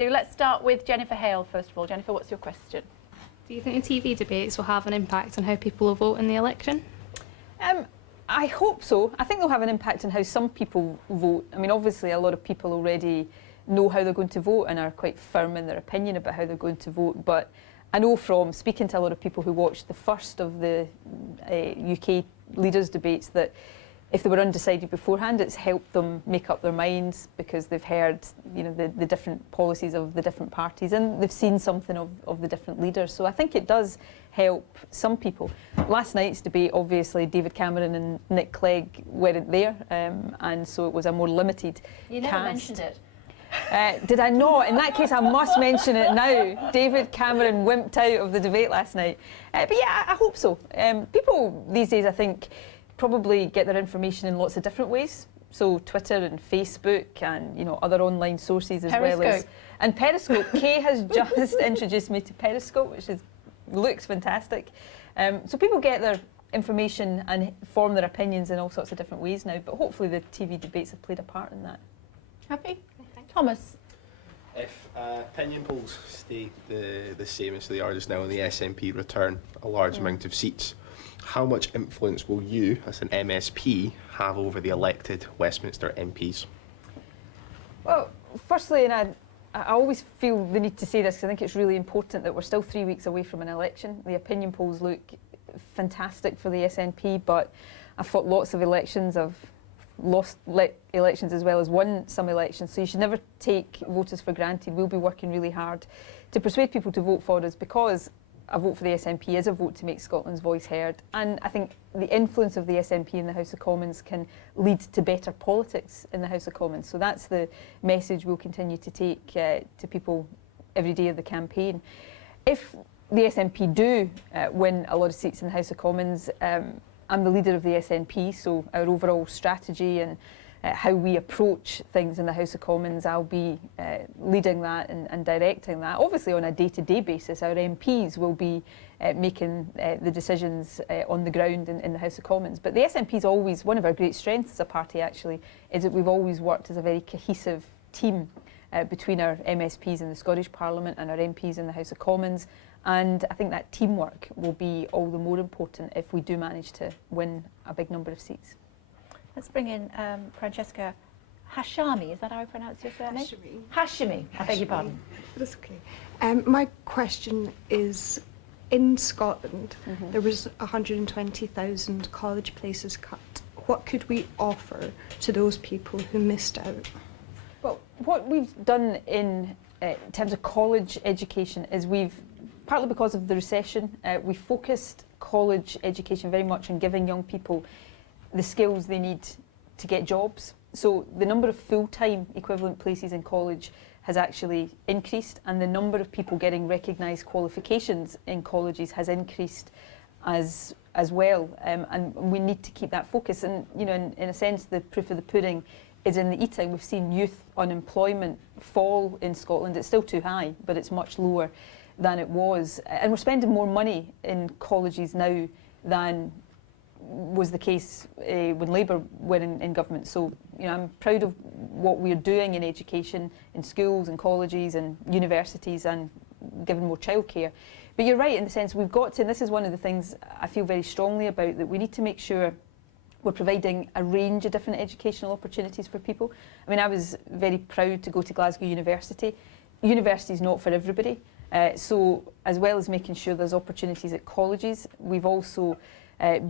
So let's start with Jennifer Hale first of all. Jennifer, what's your question? Do you think the TV debates will have an impact on how people will vote in the election? I hope so. I think they'll have an impact on how some people vote. I mean, obviously, a lot of people already know how they're going to vote and are quite firm in their opinion about how they're going to vote. But I know from speaking to a lot of people who watched the first of the UK leaders' debates that if they were undecided beforehand, it's helped them make up their minds because they've heard, you know, the different policies of the different parties and they've seen something of the different leaders. So I think it does help some people. Last night's debate, obviously, David Cameron and Nick Clegg weren't there, and so it was a more limited You never cast. mentioned it. Did I not? In that case, I must mention it now. David Cameron wimped out of the debate last night. But yeah, I hope so. People these days, I think, probably get their information in lots of different ways. So Twitter and Facebook and, you know, other online sources as well as... And Periscope. Kay has just introduced me to Periscope, which looks fantastic. So people get their information and form their opinions in all sorts of different ways now, but hopefully the TV debates have played a part in that. Happy? Thomas? If opinion polls stay the same as they are just now and the SNP return a large amount of seats, how much influence will you, as an MSP, have over the elected Westminster MPs? Well, firstly, and I always feel the need to say this because I think it's really important that we're still 3 weeks away from an election. The opinion polls look fantastic for the SNP, but I've fought lots of elections. I've lost elections as well as won some elections, so you should never take voters for granted. We'll be working really hard to persuade people to vote for us because a vote for the SNP is a vote to make Scotland's voice heard, and I think the influence of the SNP in the House of Commons can lead to better politics in the House of Commons. So that's the message we'll continue to take to people every day of the campaign. If the SNP do win a lot of seats in the House of Commons, I'm the leader of the SNP, so our overall strategy and how we approach things in the House of Commons, I'll be leading that and directing that. Obviously on a day-to-day basis, our MPs will be making the decisions on the ground in the House of Commons. But the SNP is always, one of our great strengths as a party actually, is that we've always worked as a very cohesive team between our MSPs in the Scottish Parliament and our MPs in the House of Commons. And I think that teamwork will be all the more important if we do manage to win a big number of seats. Let's bring in Francesca Hashami. Is that how I pronounce your surname? Hashimi. Hashimi. I beg your pardon. That's okay. My question is, in Scotland, there was 120,000 college places cut. What could we offer to those people who missed out? Well, what we've done in terms of college education is we've, partly because of the recession, we focused college education very much on giving young people the skills they need to get jobs. So the number of full-time equivalent places in college has actually increased, and the number of people getting recognised qualifications in colleges has increased as well. And we need to keep that focus. And you know, in a sense, the proof of the pudding is in the eating. We've seen youth unemployment fall in Scotland. It's still too high, but it's much lower than it was. And we're spending more money in colleges now than was the case when Labour were in government. So, you know, I'm proud of what we're doing in education, in schools and colleges and universities, and giving more childcare. But you're right in the sense we've got to, and this is one of the things I feel very strongly about, that we need to make sure we're providing a range of different educational opportunities for people. I mean, I was very proud to go to Glasgow University. University is not for everybody. So as well as making sure there's opportunities at colleges, we've also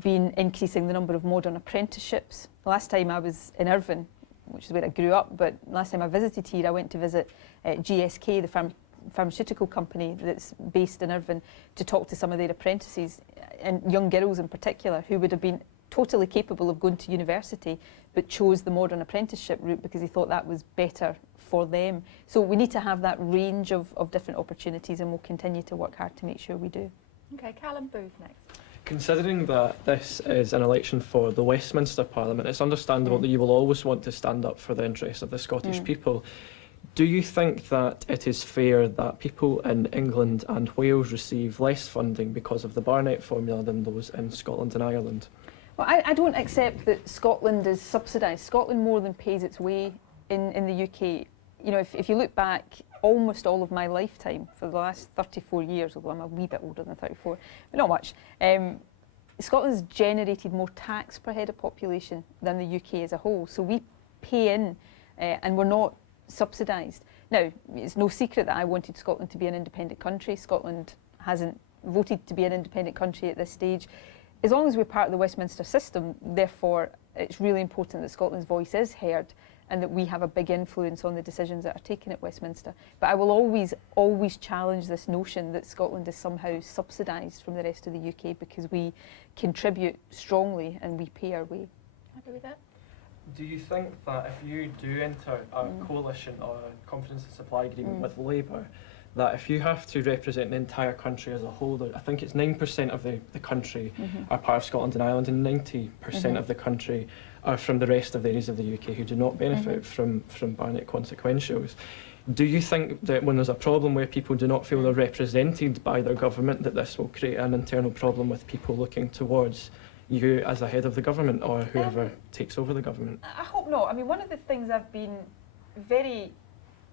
been increasing the number of modern apprenticeships. The last time I was in Irvine, which is where I grew up, but last time I visited here, I went to visit GSK, the pharmaceutical company that's based in Irvine, to talk to some of their apprentices, and young girls in particular, who would have been totally capable of going to university, but chose the modern apprenticeship route because they thought that was better for them. So we need to have that range of different opportunities, and we'll continue to work hard to make sure we do. Okay, Callum Booth next. Considering that this is an election for the Westminster Parliament, it's understandable that you will always want to stand up for the interests of the Scottish people. Do you think that it is fair that people in England and Wales receive less funding because of the Barnett formula than those in Scotland and Ireland? Well, I don't accept that Scotland is subsidised. Scotland more than pays its way in the UK. You know, if you look back almost all of my lifetime, for the last 34 years, although I'm a wee bit older than 34, but not much, Scotland's generated more tax per head of population than the UK as a whole. So we pay in and we're not subsidised. Now, it's no secret that I wanted Scotland to be an independent country. Scotland hasn't voted to be an independent country at this stage. As long as we're part of the Westminster system, therefore, it's really important that Scotland's voice is heard and that we have a big influence on the decisions that are taken at Westminster. But I will always challenge this notion that Scotland is somehow subsidised from the rest of the UK because we contribute strongly and we pay our way. Happy with that? Do you think that if you do enter a coalition or a confidence and supply agreement with Labour, that if you have to represent the entire country as a whole, I think it's 9% of the country are part of Scotland and Ireland, and 90% of the country are from the rest of the areas of the UK who do not benefit from Barnett consequentials. Do you think that when there's a problem where people do not feel they're represented by their government, that this will create an internal problem with people looking towards you as a head of the government or whoever takes over the government? I hope not. I mean, one of the things I've been very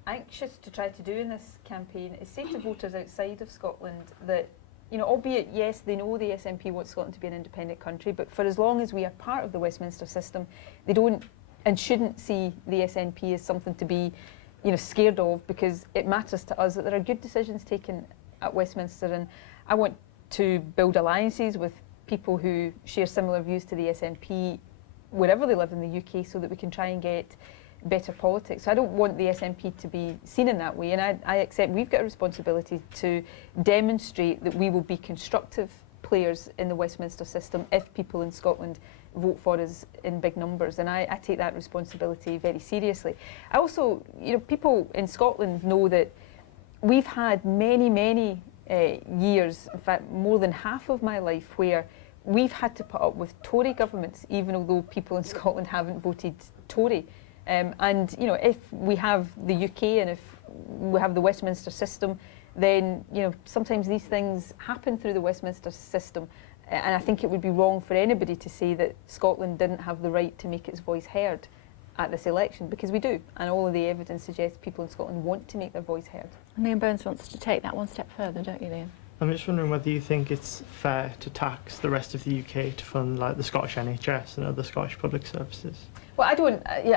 anxious to try to do in this campaign is say to voters outside of Scotland that, you know, albeit, yes, they know the SNP wants Scotland to be an independent country, but for as long as we are part of the Westminster system, they don't and shouldn't see the SNP as something to be, you know, scared of, because it matters to us that there are good decisions taken at Westminster, and I want to build alliances with people who share similar views to the SNP wherever they live in the UK so that we can try and get better politics. So I don't want the SNP to be seen in that way, and I accept we've got a responsibility to demonstrate that we will be constructive players in the Westminster system if people in Scotland vote for us in big numbers, and I take that responsibility very seriously. I also, you know, people in Scotland know that we've had many years, in fact more than half of my life, where we've had to put up with Tory governments, even although people in Scotland haven't voted Tory. And you know, if we have the UK and if we have the Westminster system, then you know sometimes these things happen through the Westminster system, and I think it would be wrong for anybody to say that Scotland didn't have the right to make its voice heard at this election, because we do, and all of the evidence suggests people in Scotland want to make their voice heard. Liam Burns wants to take that one step further, don't you, Liam? I'm just wondering whether you think it's fair to tax the rest of the UK to fund like the Scottish NHS and other Scottish public services. Well, I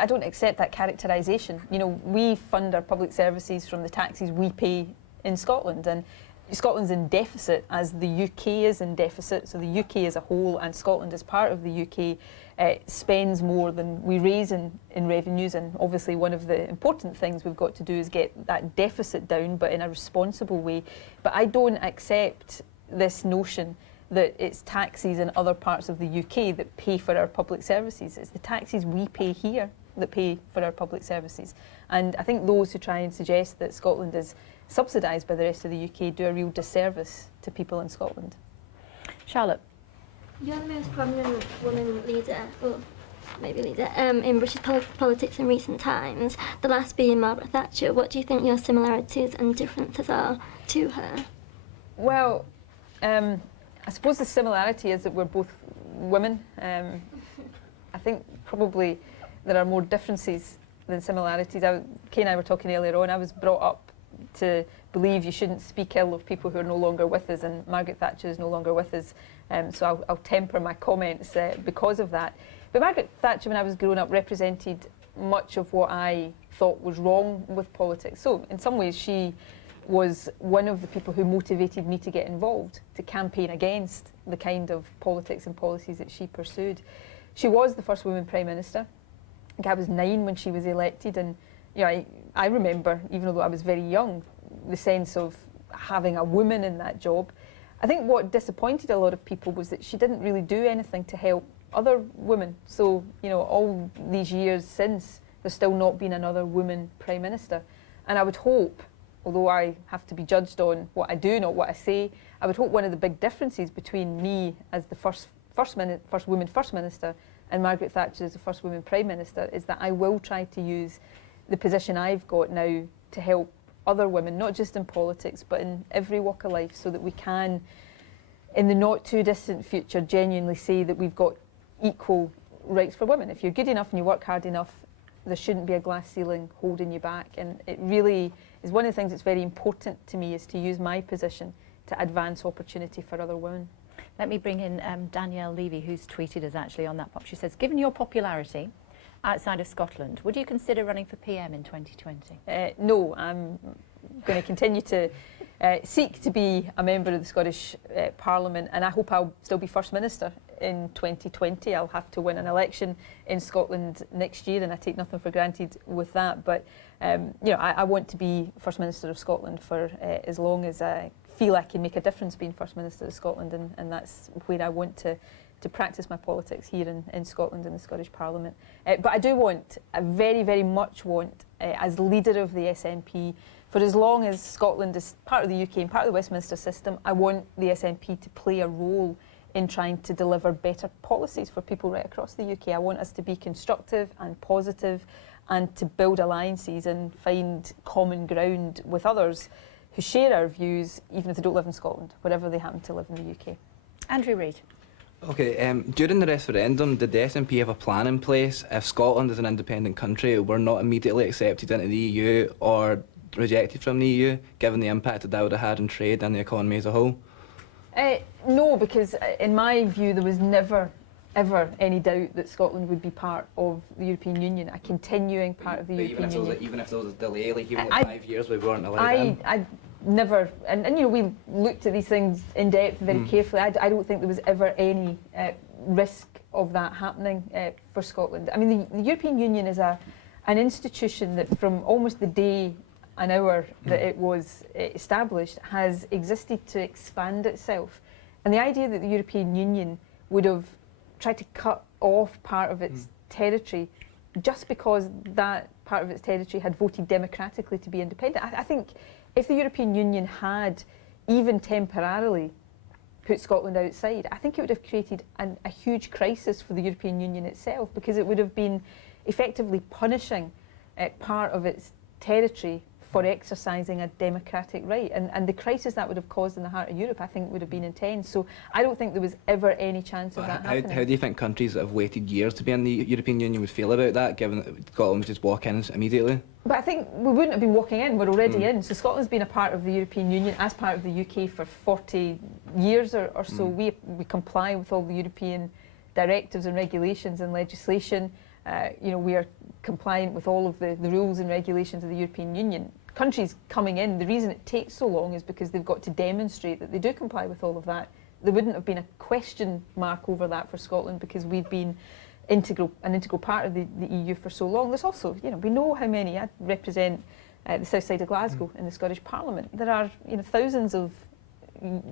don't accept that characterisation. You know, we fund our public services from the taxes we pay in Scotland, and Scotland's in deficit as the UK is in deficit, so the UK as a whole and Scotland as part of the UK spends more than we raise in revenues, and obviously one of the important things we've got to do is get that deficit down, but in a responsible way. But I don't accept this notion that it's taxes in other parts of the UK that pay for our public services. It's the taxes we pay here that pay for our public services. And I think those who try and suggest that Scotland is subsidised by the rest of the UK do a real disservice to people in Scotland. Charlotte? You're the most prominent woman leader, or maybe leader, in British politics in recent times, the last being Margaret Thatcher. What do you think your similarities and differences are to her? Well, I suppose the similarity is that we're both women. I think probably there are more differences than similarities. Kay and I were talking earlier on, I was brought up to believe you shouldn't speak ill of people who are no longer with us, and Margaret Thatcher is no longer with us, so I'll temper my comments because of that. But Margaret Thatcher, when I was growing up, represented much of what I thought was wrong with politics. So in some ways she was one of the people who motivated me to get involved, to campaign against the kind of politics and policies that she pursued. She was the first woman Prime Minister. I think I was 9 when she was elected, and you know, I remember, even though I was very young, the sense of having a woman in that job. I think what disappointed a lot of people was that she didn't really do anything to help other women. So, you know, all these years since, there's still not been another woman Prime Minister. And I would hope, although I have to be judged on what I do, not what I say, I would hope one of the big differences between me as the first woman First Minister and Margaret Thatcher as the first woman Prime Minister is that I will try to use the position I've got now to help other women, not just in politics, but in every walk of life, so that we can, in the not too distant future, genuinely say that we've got equal rights for women. If you're good enough and you work hard enough there shouldn't be a glass ceiling holding you back. And it really is one of the things that's very important to me, is to use my position to advance opportunity for other women. Let me bring in Danielle Levy, who's tweeted us actually on that pop. She says, given your popularity outside of Scotland, would you consider running for PM in 2020? No, I'm going to continue to seek to be a member of the Scottish Parliament, and I hope I'll still be First Minister in 2020. I'll have to win an election in Scotland next year, and I take nothing for granted with that. But you know, I want to be First Minister of Scotland for as long as I feel I can make a difference being First Minister of Scotland, and that's where I want to practice my politics here in Scotland in the Scottish Parliament. But I do want, I very, very much want, as leader of the SNP, for as long as Scotland is part of the UK and part of the Westminster system, I want the SNP to play a role in trying to deliver better policies for people right across the UK. I want us to be constructive and positive and to build alliances and find common ground with others who share our views, even if they don't live in Scotland, wherever they happen to live in the UK. Andrew Reid. Okay, during the referendum, did the SNP have a plan in place if Scotland as an independent country were not immediately accepted into the EU or rejected from the EU, given the impact that would have had on trade and the economy as a whole? No, because in my view there was never ever any doubt that Scotland would be part of the European Union, a continuing part of the European Union. Even if there was a delay, like even 5 years, we weren't allowed in. I never, and you know, we looked at these things in depth very carefully. I don't think there was ever any risk of that happening for Scotland. I mean, the European Union is an institution that from almost the day and hour that it was established has existed to expand itself. And the idea that the European Union would have tried to cut off part of its territory just because that part of its territory had voted democratically to be independent. I think if the European Union had even temporarily put Scotland outside, I think it would have created a huge crisis for the European Union itself, because it would have been effectively punishing part of its territory for exercising a democratic right. And the crisis that would have caused in the heart of Europe, I think, would have been intense. So I don't think there was ever any chance of that happening. How do you think countries that have waited years to be in the European Union would feel about that, given that Scotland would just walk in immediately? But I think we wouldn't have been walking in, we're already in. So Scotland's been a part of the European Union as part of the UK for 40 years or so. We comply with all the European directives and regulations and legislation. You know, we are compliant with all of the rules and regulations of the European Union. Countries coming in, the reason it takes so long is because they've got to demonstrate that they do comply with all of that. There wouldn't have been a question mark over that for Scotland, because we've been an integral part of the EU for so long. There's also, you know, we know how many, I represent the south side of Glasgow in the Scottish Parliament. There are, you know, thousands of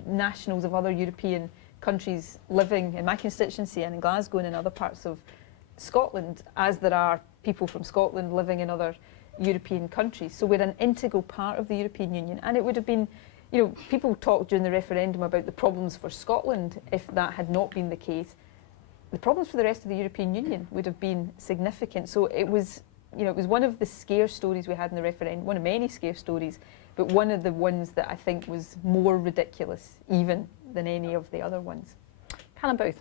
nationals of other European countries living in my constituency and in Glasgow and in other parts of Scotland, as there are people from Scotland living in other European countries. So we're an integral part of the European Union, and it would have been, you know, people talked during the referendum about the problems for Scotland if that had not been the case. The problems for the rest of the European Union would have been significant. So it was, you know, it was one of the scare stories we had in the referendum, one of many scare stories, but one of the ones that I think was more ridiculous even than any of the other ones. Callum Booth.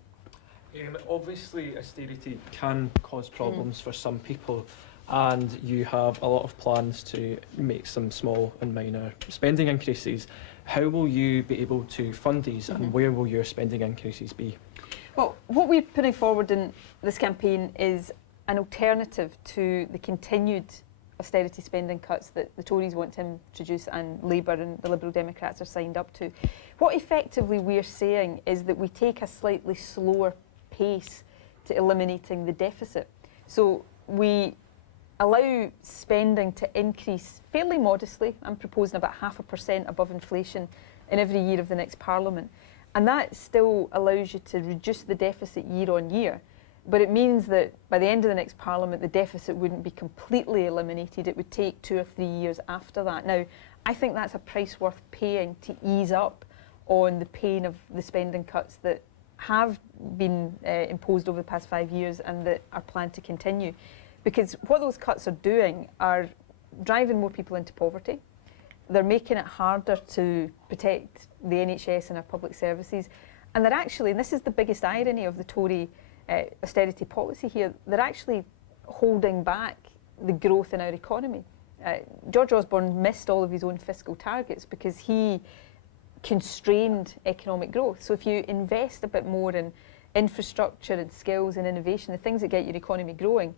Obviously, austerity can cause problems for some people, and you have a lot of plans to make some small and minor spending increases. How will you be able to fund these, and where will your spending increases be? Well, what we're putting forward in this campaign is an alternative to the continued austerity spending cuts that the Tories want to introduce and Labour and the Liberal Democrats are signed up to. What effectively we're saying is that we take a slightly slower pace to eliminating the deficit. So we allow spending to increase fairly modestly. I'm proposing about 0.5% above inflation in every year of the next Parliament. And that still allows you to reduce the deficit year on year. But it means that by the end of the next Parliament, the deficit wouldn't be completely eliminated. It would take 2 or 3 years after that. Now, I think that's a price worth paying to ease up on the pain of the spending cuts that have been imposed over the past 5 years and that are planned to continue. Because what those cuts are doing are driving more people into poverty. They're making it harder to protect the NHS and our public services. And they're actually, and this is the biggest irony of the Tory austerity policy here, they're actually holding back the growth in our economy. George Osborne missed all of his own fiscal targets because he constrained economic growth. So if you invest a bit more in infrastructure and skills and innovation, the things that get your economy growing,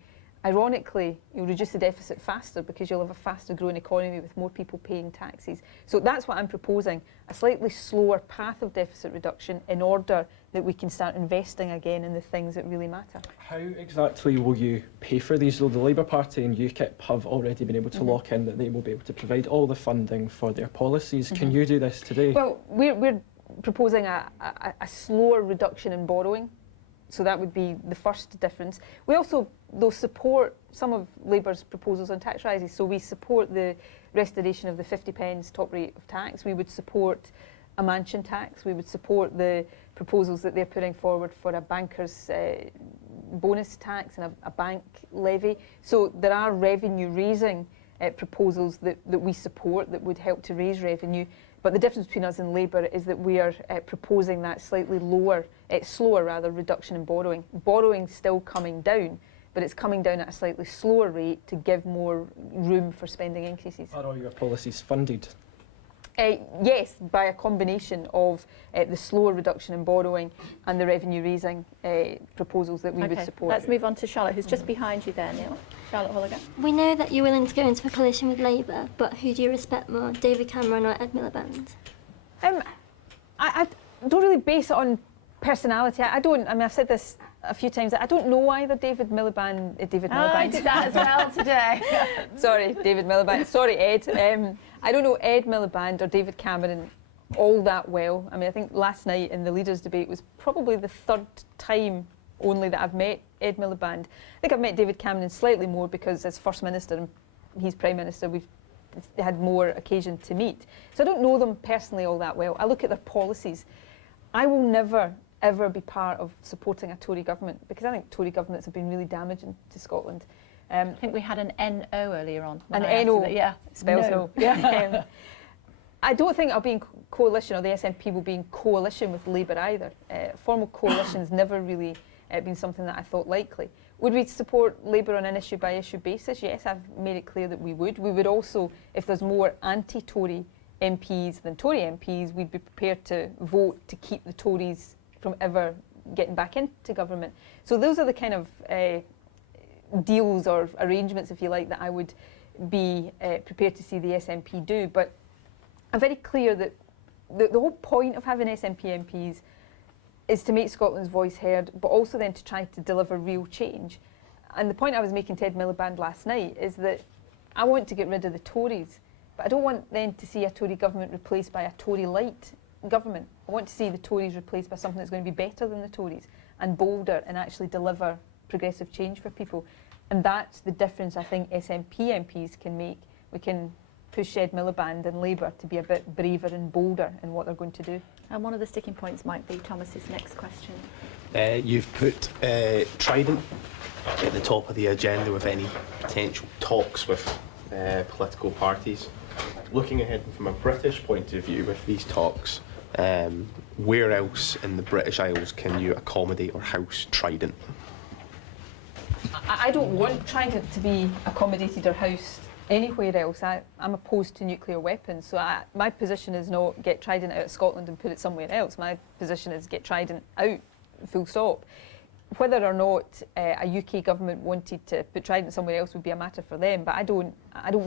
ironically, you'll reduce the deficit faster because you'll have a faster growing economy with more people paying taxes. So that's what I'm proposing, a slightly slower path of deficit reduction in order that we can start investing again in the things that really matter. How exactly will you pay for these? Though the Labour Party and UKIP have already been able to lock in that they will be able to provide all the funding for their policies. Can you do this today? Well, we're proposing a slower reduction in borrowing. So that would be the first difference. We also, though, support some of Labour's proposals on tax rises. So we support the restoration of the 50 pence top rate of tax. We would support a mansion tax. We would support the proposals that they're putting forward for a banker's bonus tax and a bank levy. So there are revenue-raising proposals that we support that would help to raise revenue. But the difference between us and Labour is that we are proposing that slightly slower reduction in borrowing. Borrowing's still coming down, but it's coming down at a slightly slower rate to give more room for spending increases. Are all your policies funded? Yes, by a combination of the slower reduction in borrowing and the revenue-raising proposals that we would support. Let's move on to Charlotte, who's just behind you there, Neil. Charlotte Holligan. We know that you're willing to go into a coalition with Labour, but who do you respect more, David Cameron or Ed Miliband? I don't really base it on personality. I've said this a few times. I don't know either David Miliband. I did that as well today. Sorry, David Miliband. Sorry, Ed. I don't know Ed Miliband or David Cameron all that well. I mean, I think last night in the leaders' debate was probably the third time only that I've met Ed Miliband. I think I've met David Cameron slightly more because as First Minister and he's Prime Minister, we've had more occasion to meet. So I don't know them personally all that well. I look at their policies. I will never, ever be part of supporting a Tory government because I think Tory governments have been really damaging to Scotland. I think we had an NO earlier on. An NO, yeah, spells no. Yeah. I don't think I'll be in coalition, or the SNP will be in coalition with Labour either. Formal coalition's never really been something that I thought likely. Would we support Labour on an issue-by-issue basis? Yes, I've made it clear that we would. We would also, if there's more anti-Tory MPs than Tory MPs, we'd be prepared to vote to keep the Tories from ever getting back into government. So those are the kind of deals or arrangements, if you like, that I would be prepared to see the SNP do. But I'm very clear that the whole point of having SNP MPs is to make Scotland's voice heard, but also then to try to deliver real change. And the point I was making to Ed Miliband last night is that I want to get rid of the Tories, but I don't want then to see a Tory government replaced by a Tory-light government. I want to see the Tories replaced by something that's going to be better than the Tories and bolder and actually deliver progressive change for people. And that's the difference I think SNP MPs can make. We can push Ed Miliband and Labour to be a bit braver and bolder in what they're going to do. And one of the sticking points might be Thomas's next question. You've put Trident at the top of the agenda with any potential talks with political parties. Looking ahead from a British point of view with these talks, where else in the British Isles can you accommodate or house Trident? I don't want Trident to be accommodated or housed anywhere else. I'm opposed to nuclear weapons, so my position is not get Trident out of Scotland and put it somewhere else. My position is get Trident out, full stop. Whether or not a UK government wanted to put Trident somewhere else would be a matter for them, but I don't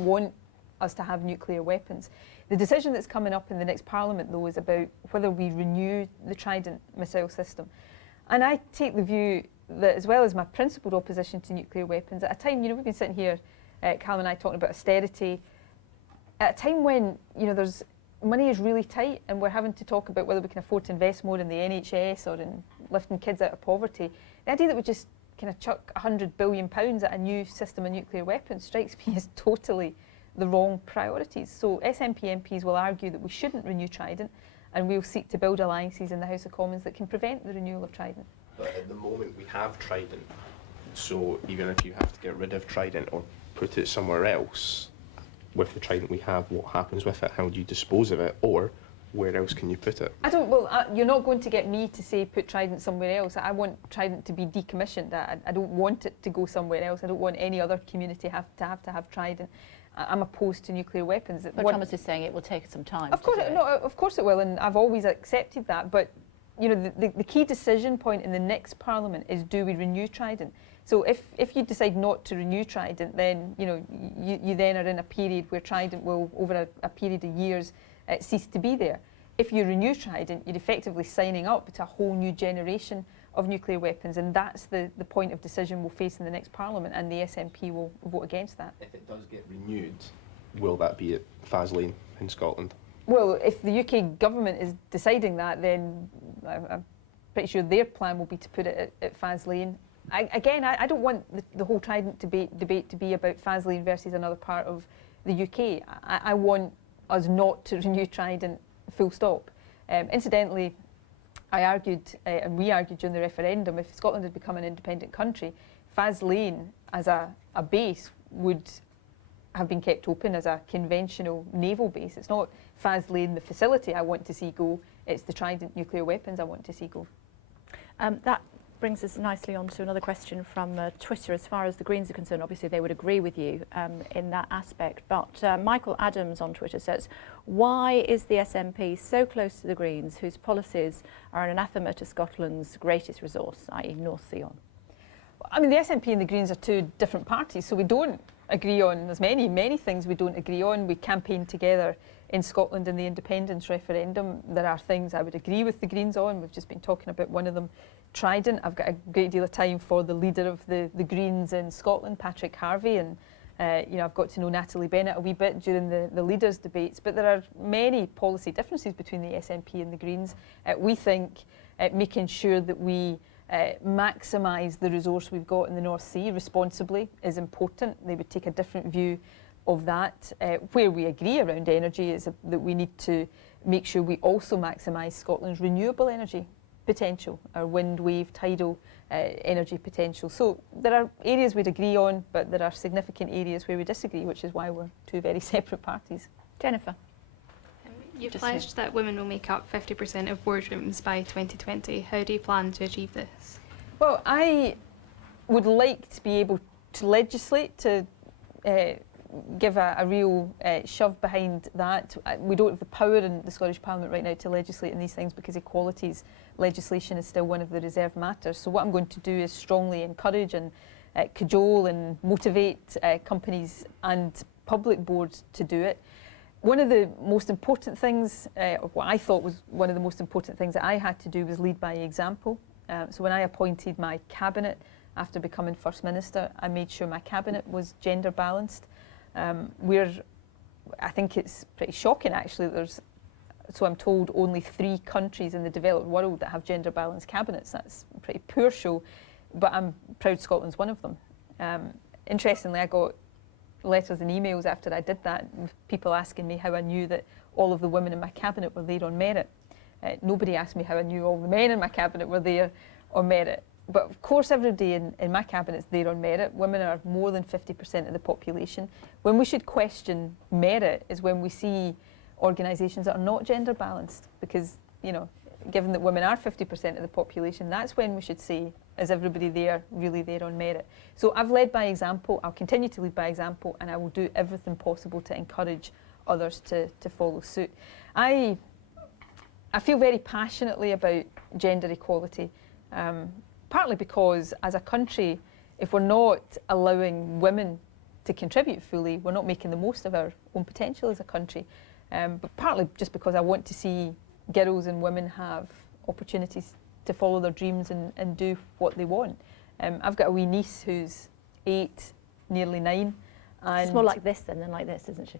want us to have nuclear weapons. The decision that's coming up in the next Parliament, though, is about whether we renew the Trident missile system. And I take the view that, as well as my principled opposition to nuclear weapons, at a time, we've been sitting here, Callum and I, talking about austerity, at a time when, there's money is really tight and we're having to talk about whether we can afford to invest more in the NHS or in lifting kids out of poverty, the idea that we just kind of chuck £100 billion at a new system of nuclear weapons strikes me as totally the wrong priorities. So SNP MPs will argue that we shouldn't renew Trident, and we'll seek to build alliances in the House of Commons that can prevent the renewal of Trident. But at the moment we have Trident, so even if you have to get rid of Trident or put it somewhere else, with the Trident we have, what happens with it? How do you dispose of it? Or where else can you put it? You're not going to get me to say put Trident somewhere else. I want Trident to be decommissioned. I don't want it to go somewhere else. I don't want any other community to have Trident. I'm opposed to nuclear weapons. But Thomas is saying it will take some time. Of course it will, and I've always accepted that. But the key decision point in the next Parliament is, do we renew Trident? So if you decide not to renew Trident, then you then are in a period where Trident will, over a period of years, cease to be there. If you renew Trident, you're effectively signing up to a whole new generation of nuclear weapons, and that's the point of decision we'll face in the next Parliament, and the SNP will vote against that. If it does get renewed, will that be at Faslane in Scotland? Well, if the UK government is deciding that, then I'm pretty sure their plan will be to put it at Faslane. I don't want the whole Trident debate to be about Faslane versus another part of the UK. I want us not to renew Trident, full stop. Incidentally, I argued, and we argued during the referendum, if Scotland had become an independent country, Faslane as a base would have been kept open as a conventional naval base. It's not Faslane, the facility, I want to see go. It's the Trident nuclear weapons I want to see go. That brings us nicely on to another question from Twitter. As far as the Greens are concerned, obviously they would agree with you in that aspect. But Michael Adams on Twitter says, why is the SNP so close to the Greens, whose policies are an anathema to Scotland's greatest resource, i.e. North Sea on? I mean, the SNP and the Greens are two different parties, so we don't agree on, there's many things we don't agree on. We campaigned together in Scotland in the independence referendum. There are things I would agree with the Greens on. We've just been talking about one of them, Trident. I've got a great deal of time for the leader of the Greens in Scotland, Patrick Harvie, and I've got to know Natalie Bennett a wee bit during the leaders' debates, but there are many policy differences between the SNP and the Greens. We think making sure that we maximise the resource we've got in the North Sea responsibly is important. They would take a different view of that. Where we agree around energy is that we need to make sure we also maximise Scotland's renewable energy potential, our wind, wave, tidal energy potential. So there are areas we'd agree on, but there are significant areas where we disagree, which is why we're two very separate parties. Jennifer? You've pledged that women will make up 50% of boardrooms by 2020. How do you plan to achieve this? Well, I would like to be able to legislate, to give a real shove behind that. We don't have the power in the Scottish Parliament right now to legislate in these things because equalities legislation is still one of the reserved matters. So what I'm going to do is strongly encourage and cajole and motivate companies and public boards to do it. One of the most important things, or what I thought was one of the most important things that I had to do was lead by example. So when I appointed my cabinet after becoming First Minister, I made sure my cabinet was gender balanced. I think it's pretty shocking actually, so I'm told, only 3 countries in the developed world that have gender balanced cabinets. That's a pretty poor show, but I'm proud Scotland's one of them. Interestingly, I got letters and emails after I did that, with people asking me how I knew that all of the women in my cabinet were there on merit. Nobody asked me how I knew all the men in my cabinet were there on merit. But of course everybody in my cabinet is there on merit. Women are more than 50% of the population. When we should question merit is when we see organisations that are not gender balanced, because, given that women are 50% of the population, that's when we should say, is everybody there really there on merit? So I've led by example, I'll continue to lead by example, and I will do everything possible to encourage others to follow suit. I feel very passionately about gender equality, partly because as a country, if we're not allowing women to contribute fully, we're not making the most of our own potential as a country. But partly just because I want to see girls and women have opportunities to follow their dreams and do what they want. I've got a wee niece who's 8, nearly 9. And She's more like this than like this, isn't she?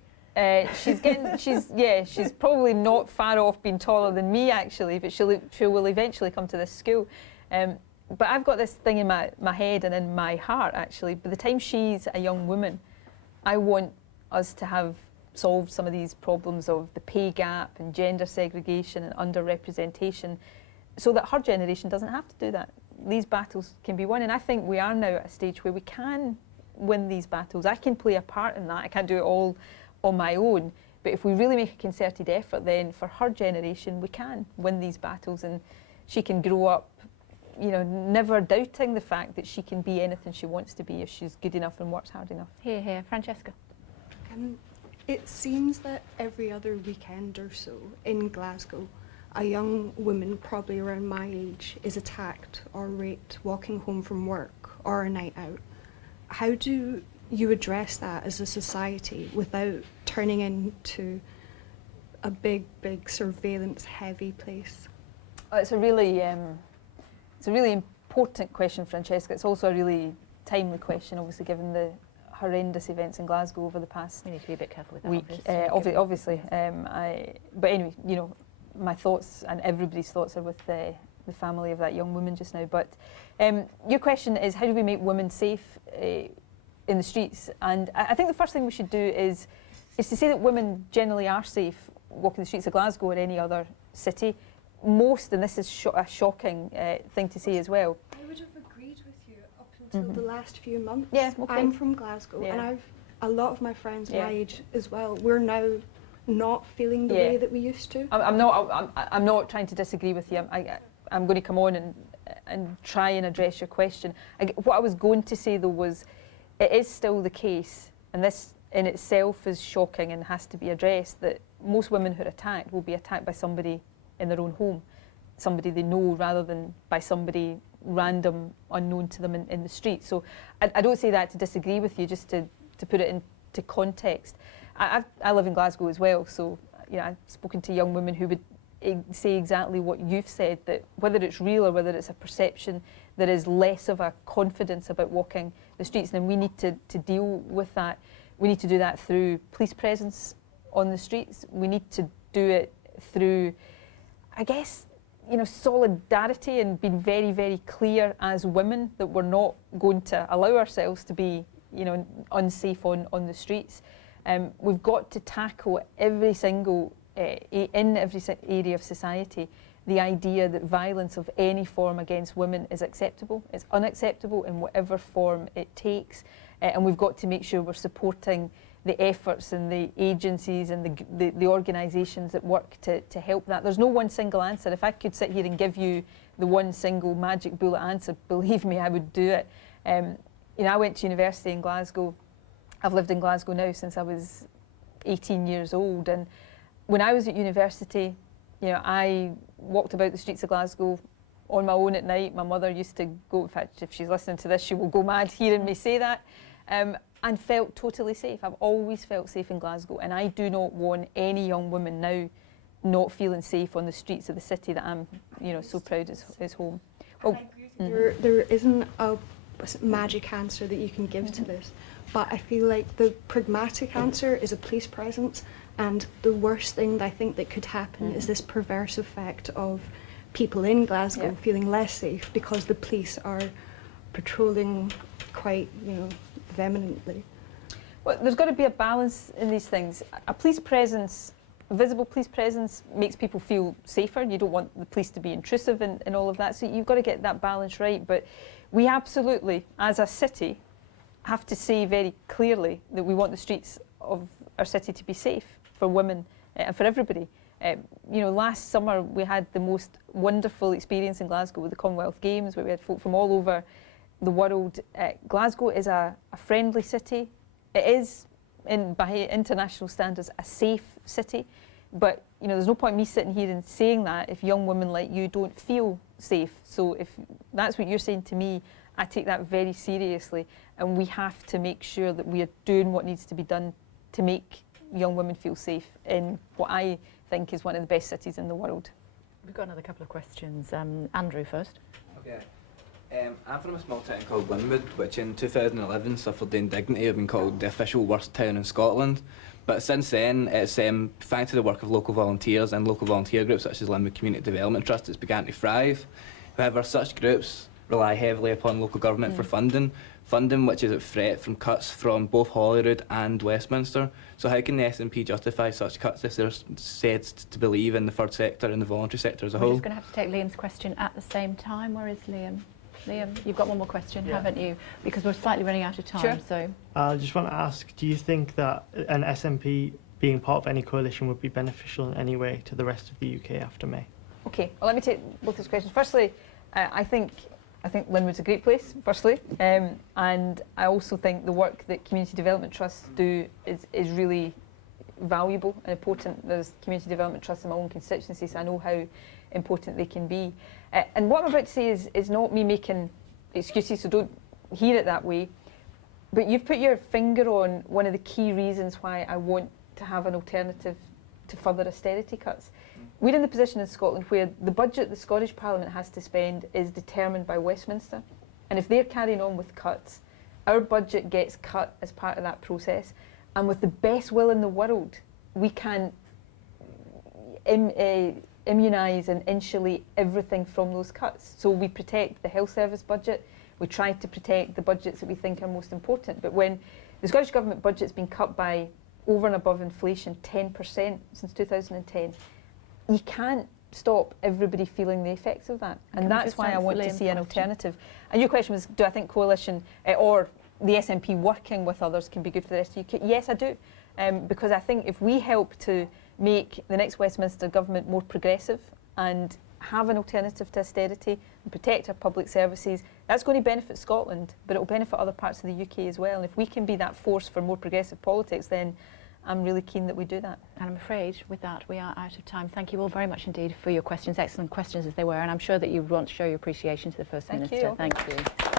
She's probably not far off being taller than me actually, but she will eventually come to this school. But I've got this thing in my head and in my heart actually. By the time she's a young woman, I want us to have solved some of these problems of the pay gap and gender segregation and underrepresentation, so that her generation doesn't have to do that. These battles can be won, and I think we are now at a stage where we can win these battles. I can play a part in that. I can't do it all on my own, But if we really make a concerted effort, then for her generation, we can win these battles, and she can grow up, you know, never doubting the fact that she can be anything she wants to be if she's good enough and works hard enough. Here, Francesca. It seems that every other weekend or so in Glasgow, a young woman, probably around my age, is attacked or raped walking home from work or a night out. How do you address that as a society without turning into a big surveillance-heavy place? It's a really important question, Francesca. It's also a really timely question, obviously, given the horrendous events in Glasgow over the past We need to be a bit careful with that, week. Obviously. But anyway, you know, my thoughts and everybody's thoughts are with the family of that young woman just now. But your question is, how do we make women safe in the streets? And I think the first thing we should do is to say that women generally are safe walking the streets of Glasgow or any other city. Most, and this is a shocking thing to say as well. I would have agreed with you up until the last few months. Yeah, okay. I'm from Glasgow, Yeah. and I've a lot of my friends Yeah. my age as well. We're now not feeling the Yeah. way that we used to. I'm not trying to disagree with you. I'm going to come on and try and address your question. What I was going to say though was, it is still the case, and this in itself is shocking and has to be addressed, that most women who are attacked will be attacked by somebody in their own home, somebody they know, rather than by somebody random, unknown to them in the street. So I don't say that to disagree with you, just to put it into context. I live in Glasgow as well, so you know, I've spoken to young women who would say exactly what you've said, that whether it's real or whether it's a perception, there is less of a confidence about walking the streets, and we need to deal with that. We need to do that through police presence on the streets. We need to do it through, I guess, you know, solidarity and being very, very clear as women that we're not going to allow ourselves to be, you know, unsafe on the streets. We've got to tackle every single, in every area of society, the idea that violence of any form against women is acceptable. It's unacceptable in whatever form it takes. And we've got to make sure we're supporting the efforts and the agencies and the organisations that work to help that. There's no one single answer. If I could sit here and give you the one single magic bullet answer, believe me, I would do it. You know, I went to university in Glasgow. I've lived in Glasgow now since I was 18 years old. And when I was at university, you know, I walked about the streets of Glasgow on my own at night. My mother used to go, in fact, if she's listening to this, she will go mad hearing me say that. And felt totally safe. I've always felt safe in Glasgow, and I do not want any young woman now not feeling safe on the streets of the city that I'm, you know, so proud is home. Well, there isn't a magic answer that you can give to this, but I feel like the pragmatic answer is a police presence, and the worst thing that I think that could happen is this perverse effect of people in Glasgow feeling less safe because the police are patrolling quite, you know, vehemently. Well, there's got to be a balance in these things. A police presence, a visible police presence, makes people feel safer. You don't want the police to be intrusive in all of that, so you've got to get that balance right. But we absolutely, as a city, have to say very clearly that we want the streets of our city to be safe for women and for everybody. You know, last summer we had the most wonderful experience in Glasgow with the Commonwealth Games, where we had folk from all over the world. Glasgow is a friendly city. It is, by international standards, a safe city. But you know, there's no point me sitting here and saying that if young women like you don't feel safe. So if that's what you're saying to me, I take that very seriously. And we have to make sure that we are doing what needs to be done to make young women feel safe in what I think is one of the best cities in the world. We've got another couple of questions. Andrew first. Okay. I'm from a small town called Winwood, which in 2011 suffered the indignity of being called the official worst town in Scotland. But since then, it's thanks to the work of local volunteers and local volunteer groups such as Limerick Community Development Trust, it's began to thrive. However, such groups rely heavily upon local government for funding which is at threat from cuts from both Holyrood and Westminster. So how can the SNP justify such cuts if they're said to believe in the third sector and the voluntary sector as a We're whole? just going to have to take Liam's question at the same time. Where is Liam? Liam, you've got one more question, haven't you? Because we're slightly running out of time. Sure. So I just want to ask, do you think that an SNP being part of any coalition would be beneficial in any way to the rest of the UK after May. Okay, well, let me take both those questions. Firstly, I think Linwood's a great place, firstly, and I also think the work that community development trusts do is really valuable and important. There's community development trusts in my own constituency, so I know how important they can be. And what I'm about to say is not me making excuses, so don't hear it that way, but you've put your finger on one of the key reasons why I want to have an alternative to further austerity cuts. We're in the position in Scotland where the budget the Scottish Parliament has to spend is determined by Westminster. And if they're carrying on with cuts, our budget gets cut as part of that process. And with the best will in the world, we can immunise and insulate everything from those cuts. So we protect the health service budget, we try to protect the budgets that we think are most important. But when the Scottish Government budget's been cut by over and above inflation 10% since 2010, you can't stop everybody feeling the effects of that. And that's why I want to see an alternative. And your question was, do I think coalition or the SNP working with others can be good for the rest of the UK? Yes, I do. Because I think if we help to make the next Westminster government more progressive and have an alternative to austerity and protect our public services, that's going to benefit Scotland, but it will benefit other parts of the UK as well. And if we can be that force for more progressive politics, then I'm really keen that we do that. And I'm afraid with that we are out of time. Thank you all very much indeed for your questions, excellent questions as they were, and I'm sure that you want to show your appreciation to the First Minister. You. Thank you.